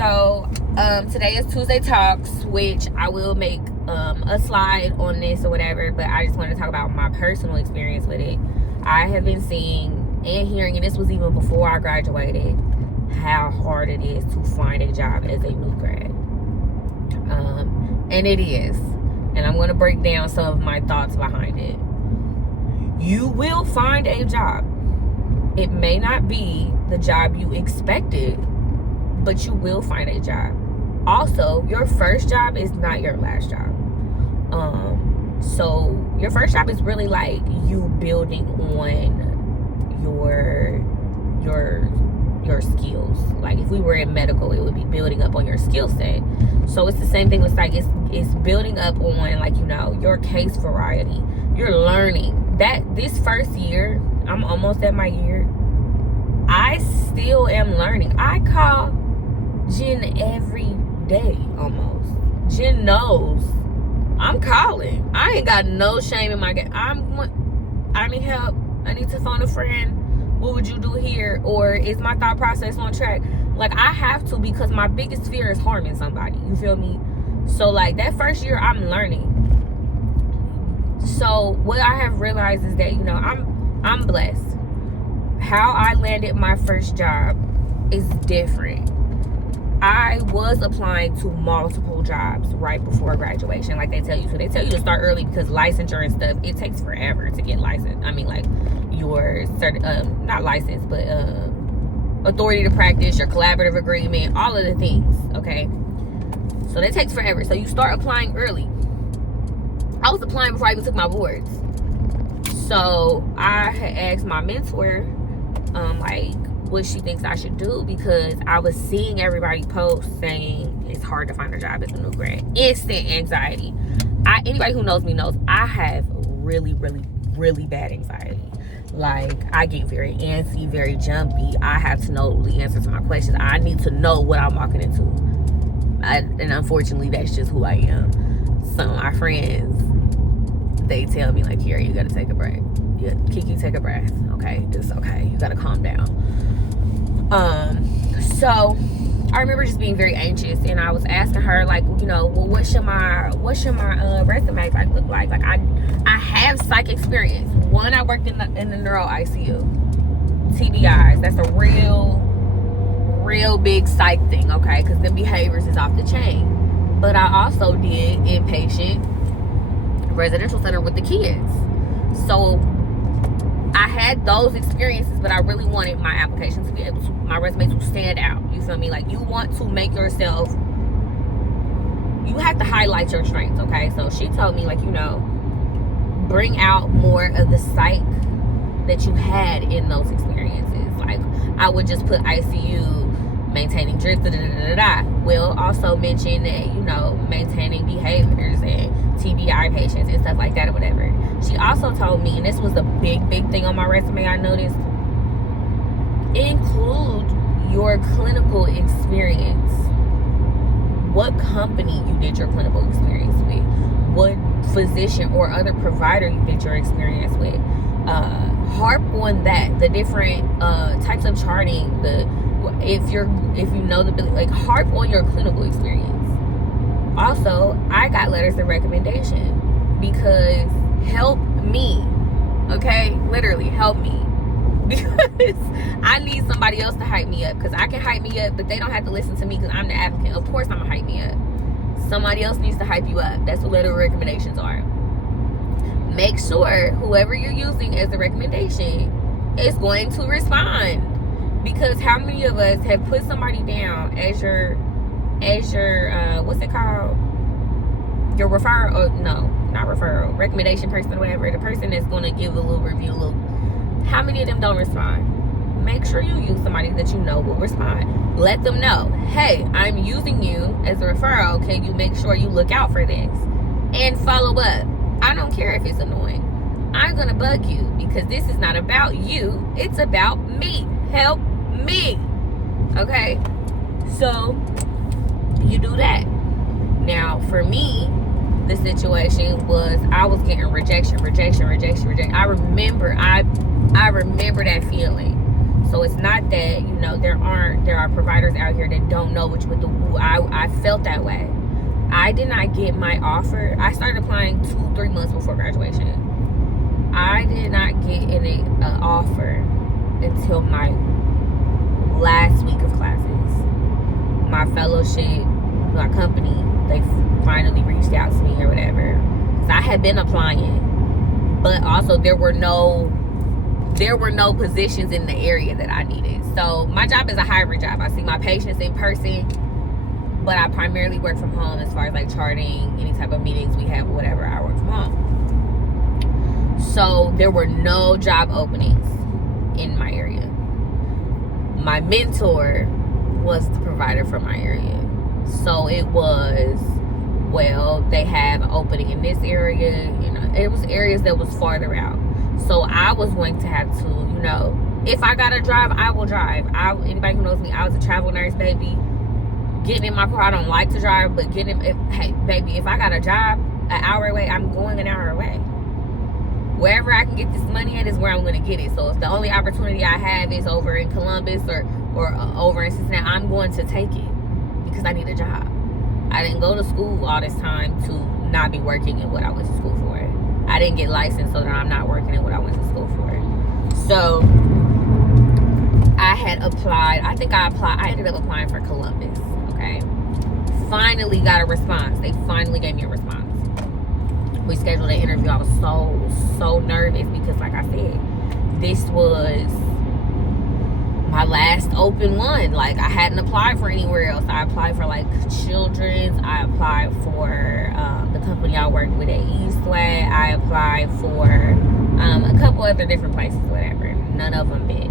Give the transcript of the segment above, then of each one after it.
So today is Tuesday Talks, which I will make a slide on this or whatever, but I just wanted to talk about my personal experience with it. I have been seeing and hearing, and this was even before I graduated, how hard it is to find a job as a new grad. And it is. And I'm going to break down some of my thoughts behind it. You will find a job. It may not be the job you expected, but you will find a job. Also, your first job is not your last job. So your first job is really like you building on your skills. Like if we were in medical, it would be building up on your skill set. So it's the same thing with psych. It's building up on, like, you know, your case variety. You're learning that this first year, I'm almost at my year, I still am learning. I call Jen every day almost. Jen knows I'm calling. I ain't got no shame in my game. I need help. I need to phone a friend. What would you do here? Or is my thought process on track? Like, I have to, because my biggest fear is harming somebody. You feel me? So like that first year, I'm learning. So what I have realized is that, you know, I'm blessed. How I landed my first job is different. I was applying to multiple jobs right before graduation, like they tell you. So they tell you to start early because licensure and stuff, it takes forever to get licensed. I mean, like your not license, but authority to practice, your collaborative agreement, all of the things. Okay, so that takes forever. So you start applying early. I was applying before I even took my boards. So I had asked my mentor, like, what she thinks I should do, because I was seeing everybody post saying it's hard to find a job as a new grad. Instant anxiety. Anybody who knows me knows I have really, really, really bad anxiety. Like, I get very antsy, very jumpy. I have to know the answer to my questions. I need to know what I'm walking into. And unfortunately, that's just who I am. Some of my friends, they tell me, like, Kiara, you gotta take a break. Kiki, take a breath. Okay, just okay. You gotta calm down. So I remember just being very anxious, and I was asking her, like, you know, well, what should my resume like look like? Like, I have psych experience. One, I worked in the neuro ICU. TBIs, that's a real big psych thing, okay? Because the behaviors is off the chain. But I also did inpatient residential center with the kids. So I had those experiences, but I really wanted my application to be able to, my resume to stand out. You feel me? Like, you want to make yourself, you have to highlight your strengths, okay? So she told me, like, you know, bring out more of the psych that you had in those experiences. Like, I would just put ICU, maintaining drift, Will also mention that, you know, maintaining behaviors and TBI patients and stuff like that or whatever. She also told me, and this was a big thing on my resume I noticed, include your clinical experience. What company you did your clinical experience with, what physician or other provider you did your experience with. Harp on that, the different types of charting, if you know the, like, harp on your clinical experience. Also, I got letters of recommendation because help me, okay? Literally, help me. Because I need somebody else to hype me up, because I can hype me up, but they don't have to listen to me because I'm the advocate. Of course I'm going to hype me up. Somebody else needs to hype you up. That's what letter of recommendations are. Make sure whoever you're using as a recommendation is going to respond. Because how many of us have put somebody down as your what's it called? Your referral, or no, not referral, recommendation person or whatever, the person that's going to give a little review, how many of them don't respond? Make sure you use somebody that you know will respond. Let them know, hey, I'm using you as a referral. Can you make sure you look out for this? And follow up. I don't care if it's annoying. I'm going to bug you because this is not about you. It's about me. Help me. Okay? So, you do that. Now, for me, the situation was I was getting rejection. I remember that feeling. So it's not that, there are providers out here that don't know which would do. I felt that way. I did not get my offer. I started applying 2-3 months before graduation. I did not get an offer until my last week of classes. My fellowship, my company, they finally reached out to me or whatever. So I had been applying, but also there were no positions in the area that I needed. So my job is a hybrid job. I see my patients in person, but I primarily work from home as far as like charting, any type of meetings we have, whatever, I work from home. So there were no job openings in my area. My mentor was the provider for my area. So it was, well, they have an opening in this area. It was areas that was farther out. So I was going to have to, if I gotta drive, I will drive. Anybody who knows me, I was a travel nurse, baby. Getting in my car, I don't like to drive, but hey, baby, if I got a job an hour away, I'm going an hour away. Wherever I can get this money at is where I'm going to get it. So if the only opportunity I have is over in Columbus or over in Cincinnati, I'm going to take it because I need a job. I didn't go to school all this time to not be working in what I went to school for. I didn't get licensed so that I'm not working in what I went to school for. So I had applied. I ended up applying for Columbus. Okay. Finally got a response. They finally gave me a response. We scheduled an interview. I was so nervous because, like I said, this was my last open one. Like, I hadn't applied for anywhere else. I applied for like Children's. I applied for the company I worked with at Eastway. I applied for a couple other different places, whatever. None of them bid.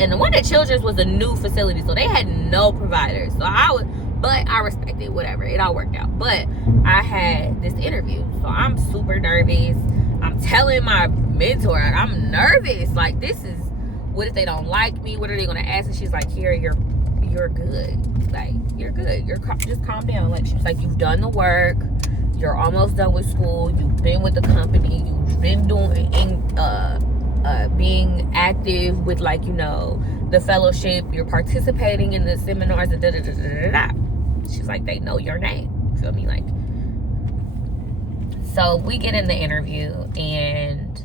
And the one at Children's was a new facility, so they had no providers. So but I respected whatever. It all worked out. But I had this interview, so I'm super nervous. I'm telling my mentor, I'm nervous. Like, this is, what if they don't like me? What are they gonna ask? And she's like, Kiara, you're good. Like, you're good. Just calm down. Like, she's like, you've done the work. You're almost done with school. You've been with the company. You've been being active with, like, the fellowship. You're participating in the seminars and da-da-da-da-da-da. She's like, they know your name. You feel me? Like, so we get in the interview, and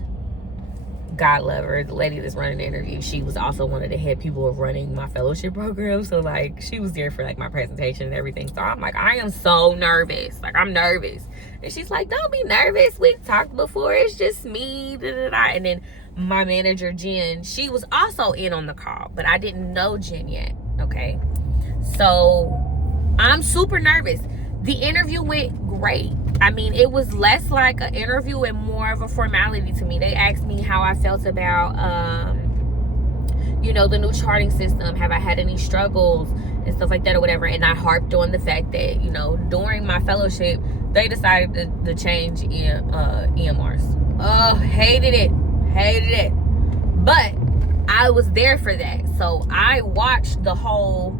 God love her, the lady that's running the interview, she was also one of the head people of running my fellowship program. So, like, she was there for, like, my presentation and everything. So I'm like, I am so nervous. Like, I'm nervous. And she's like, don't be nervous. We've talked before. It's just me. Da-da-da. And then my manager, Jen, she was also in on the call, but I didn't know Jen yet. Okay. So I'm super nervous. The interview went great. I mean, it was less like an interview and more of a formality to me. They asked me how I felt about, the new charting system. Have I had any struggles and stuff like that or whatever? And I harped on the fact that, during my fellowship, they decided to change EMRs. Oh, hated it. But I was there for that. So I watched the whole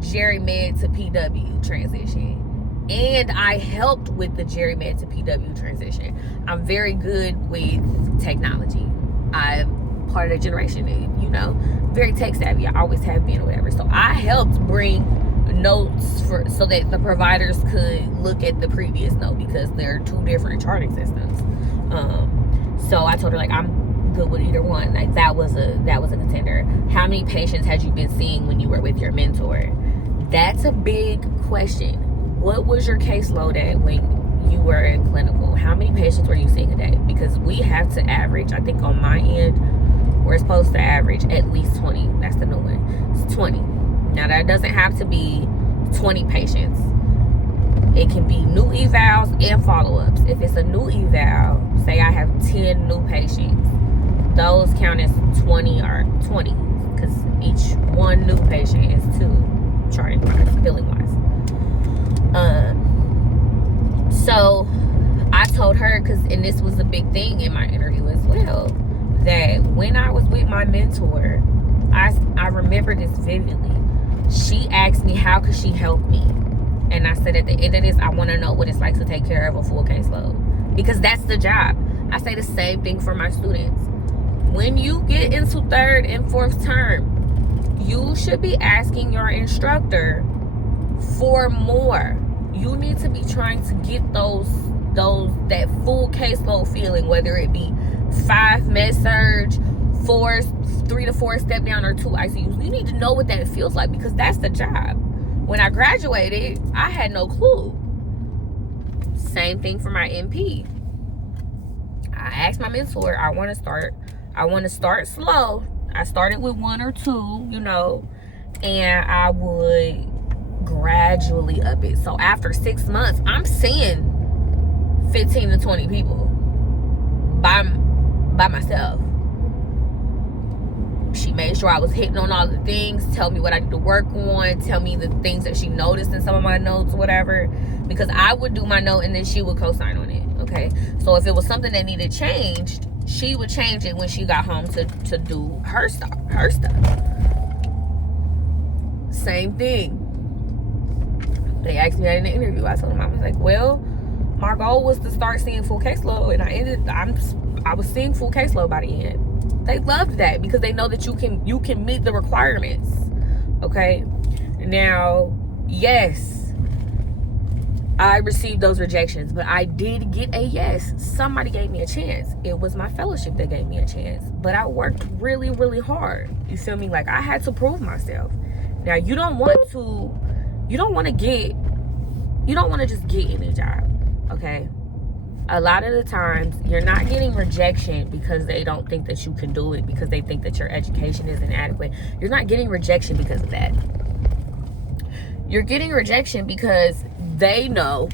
Jerry Med to PW transition. And I helped with the Jerry Med to PW transition. I'm very good with technology. I'm part of the generation, very tech savvy. I always have been or whatever. So I helped bring notes so that the providers could look at the previous note because there are two different charting systems. So I told her, like, I'm good with either one. Like, that was a contender. How many patients had you been seeing when you were with your mentor? That's a big question. What was your caseload at when you were in clinical? How many patients were you seeing a day? Because we have to average, I think on my end, we're supposed to average at least 20. That's the new one. It's 20. Now, that doesn't have to be 20 patients. It can be new evals and follow-ups. If it's a new eval, say I have 10 new patients, those count as 20 or 20 because each one new patient is 2 charting-wise, billing-wise. So I told her, and this was a big thing in my interview as well, that when I was with my mentor, I remember this vividly. She asked me how could she help me, and I said at the end of this, I want to know what it's like to take care of a full caseload, because that's the job. I say the same thing for my students. When you get into 3rd and 4th term, You should be asking your instructor for more. You need to be trying to get that full caseload feeling, whether it be 5 med surge, 3 to 4 step down, or 2 ICUs. You need to know what that feels like, because that's the job. When I graduated, I had no clue. Same thing for my NP. I asked my mentor, I want to start slow. I started with 1 or 2, you know, and I would gradually up it. So after 6 months, I'm seeing 15 to 20 people by myself. She made sure I was hitting on all the things, tell me what I need to work on, tell me the things that she noticed in some of my notes, whatever, because I would do my note and then she would co-sign on it. Okay, so if it was something that needed changed, she would change it when she got home to do her stuff. Same thing. They asked me that in the interview. I told them, I was like, well, my goal was to start seeing full caseload, and I was seeing full caseload by the end. They loved that because they know that you can meet the requirements. Okay, now, yes, I received those rejections, but I did get a yes. Somebody gave me a chance. It was my fellowship that gave me a chance, but I worked really, really hard. You feel me? Like, I had to prove myself. Now, you don't want to just get any job. Okay, a lot of the times you're not getting rejection because they don't think that you can do it, because they think that your education is inadequate. You're not getting rejection because of that. You're getting rejection because they know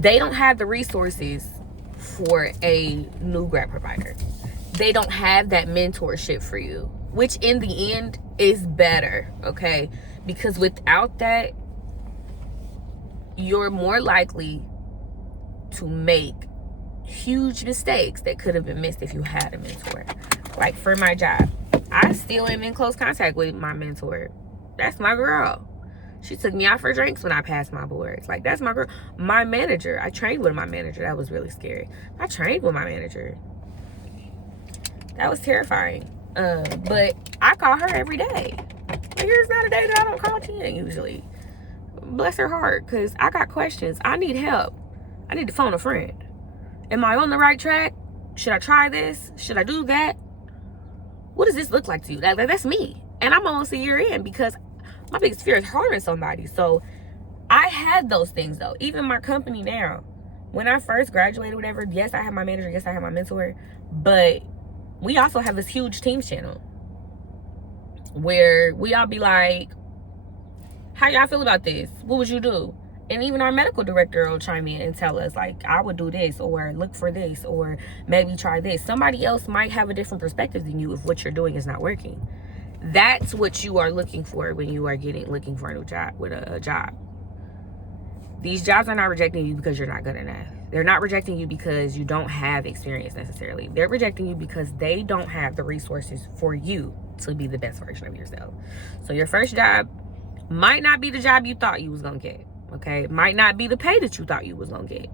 they don't have the resources for a new grad provider. They don't have that mentorship for you, which in the end is better, okay? Because without that, you're more likely to make huge mistakes that could have been missed if you had a mentor. Like for my job, I still am in close contact with my mentor. That's my girl. She took me out for drinks when I passed my boards. Like, that's my girl. My manager, I trained with my manager. That was really scary. I trained with my manager. That was terrifying. But I call her every day. Like, there's not a day that I don't call Tina usually. Bless her heart, because I got questions. I need help. I need to phone a friend. Am I on the right track? Should I try this? Should I do that? What does this look like to you? That's me. And I'm almost a year in, because my biggest fear is harming somebody. So I had those things, though. Even my company now, when I first graduated, whatever, yes, I have my manager, yes, I have my mentor, but we also have this huge Teams channel where we all be like, how y'all feel about this? What would you do? And even our medical director will chime in and tell us, like, I would do this, or look for this, or maybe try this. Somebody else might have a different perspective than you if what you're doing is not working. That's what you are looking for when you are looking for a new job, with a job. These jobs are not rejecting you because you're not good enough. They're not rejecting you because you don't have experience necessarily. They're rejecting you because they don't have the resources for you to be the best version of yourself. So your first job might not be the job you thought you was gonna get. Okay, it might not be the pay that you thought you was gonna get,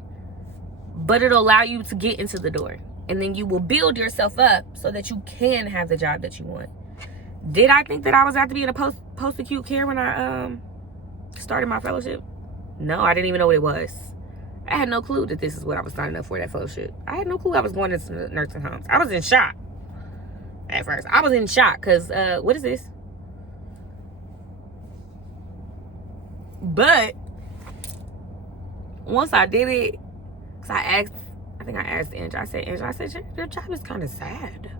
but it'll allow you to get into the door, and then you will build yourself up so that you can have the job that you want. Did I think that I was about to be in a post-acute care when I started my fellowship? No, I didn't even know what it was. I had no clue that this is what I was signing up for, that fellowship. I had no clue I was going into nursing homes. I was in shock at first. I was in shock because what is this? But once I did it, because I asked Angela, I said, your job is kind of sad.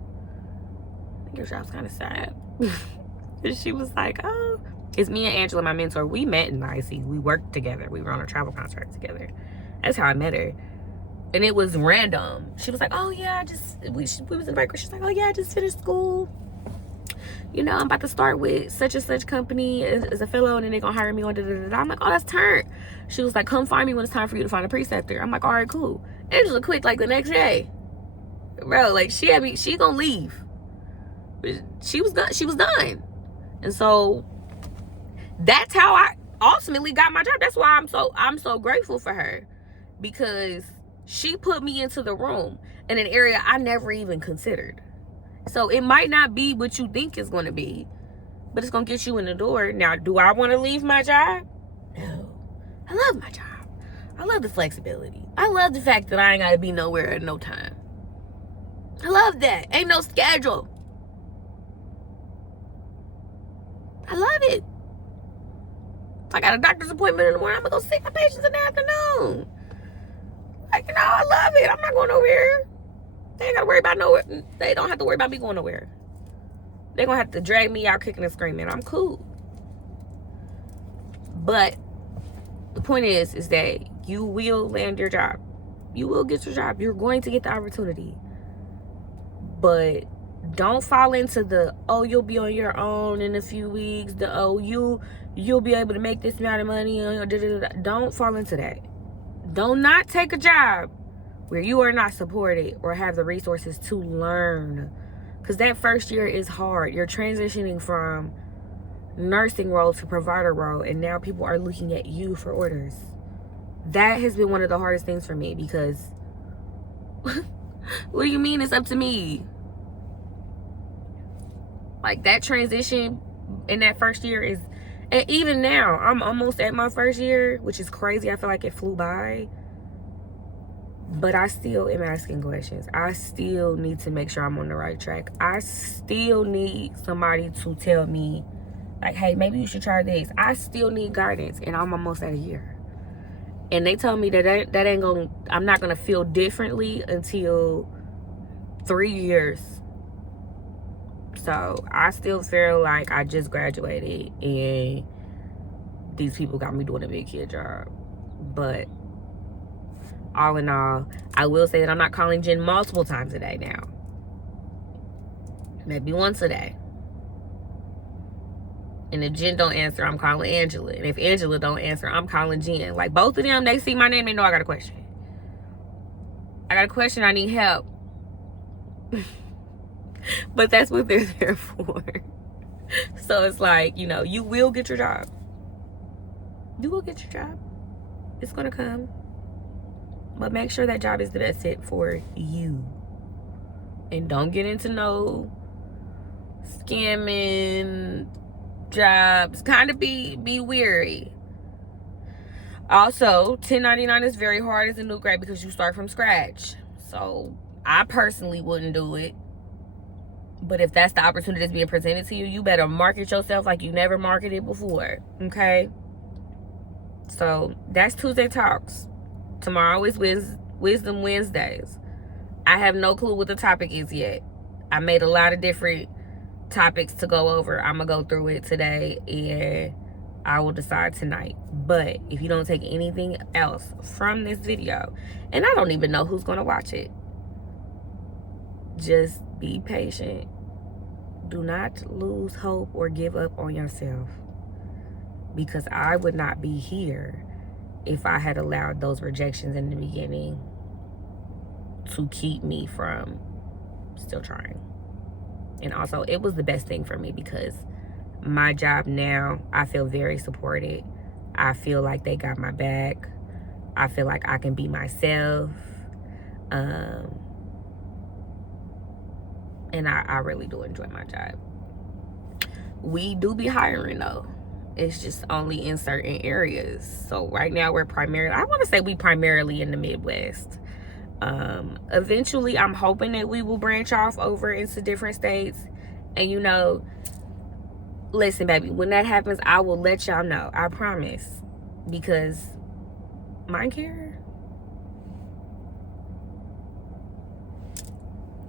I think your job's kind of sad. And she was like, oh, it's me and Angela, my mentor. We met in the IC. We worked together. We were on a travel contract together. That's how I met her. And it was random. She was like, oh yeah, we was in the break. She's like, oh yeah, I just finished school. You know, I'm about to start with such and such company as a fellow, and then they're gonna hire me on da-da-da-da. I'm like, oh, that's turn. She was like, come find me when it's time for you to find a preceptor. I'm like, all right, cool. Angela quit like the next day. Bro, like she gonna leave. But she was done. And so that's how I ultimately got my job. That's why I'm so grateful for her, because she put me into the room in an area I never even considered. So it might not be what you think it's going to be, but it's gonna get you in the door. Now, do I want to leave my job? No. I love my job. I love the flexibility. I love the fact that I ain't gotta be nowhere at no time. I love that. Ain't no schedule. I love it. If I got a doctor's appointment in the morning, I'm gonna go see my patients in the afternoon. Like, you know, I love it. I'm not going nowhere. They ain't gotta worry about nowhere. They don't have to worry about me going nowhere. They're gonna have to drag me out kicking and screaming. I'm cool. But the point is that you will land your job. You will get your job. You're going to get the opportunity. But don't fall into the, oh, you'll be on your own in a few weeks. The, oh, you'll be able to make this amount of money. Don't fall into that. Do not take a job where you are not supported or have the resources to learn. Because that first year is hard. You're transitioning from nursing role to provider role, and now people are looking at you for orders. That has been one of the hardest things for me, because what do you mean it's up to me? Like, that transition in that first year is, and even now, I'm almost at my first year, which is crazy. I feel like it flew by. But I still am asking questions. I still need to make sure I'm on the right track. I still need somebody to tell me, like, hey, maybe you should try this. I still need guidance, and I'm almost at a year. And they tell me that ain't gonna, I'm not gonna feel differently until 3 years. So I still feel like I just graduated and these people got me doing a big kid job. But all in all, I will say that I'm not calling Jen multiple times a day now. Maybe once a day. And if Jen don't answer, I'm calling Angela. And if Angela don't answer, I'm calling Jen. Like, both of them, they see my name, they know I got a question. I got a question, I need help. But that's what they're there for. So it's like, you know, you will get your job. You will get your job. It's gonna come. But make sure that job is the best fit for you. And don't get into no scamming jobs. Kind of be weary. Also, 1099 is very hard as a new grad because you start from scratch. So I personally wouldn't do it. But if that's the opportunity that's being presented to you, you better market yourself like you never marketed before. Okay? So that's Tuesday Talks. Tomorrow is Wisdom Wednesdays. I have no clue what the topic is yet. I made a lot of different topics to go over. I'm going to go through it today and I will decide tonight. But if you don't take anything else from this video, and I don't even know who's going to watch it, just be patient. Do not lose hope or give up on yourself. Because I would not be here if I had allowed those rejections in the beginning to keep me from still trying. And also, it was the best thing for me because my job now, I feel very supported. I feel like they got my back. I feel like I can be myself. And I really do enjoy my job. We do be hiring though. It's just only in certain areas. So right now we're primarily, I want to say we primarily in the Midwest. Eventually I'm hoping that we will branch off over into different states. And you know, listen baby, when that happens, I will let y'all know. I promise. Because mind care,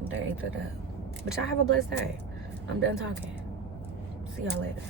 they ain't put up. But y'all have a blessed day. I'm done talking. See y'all later.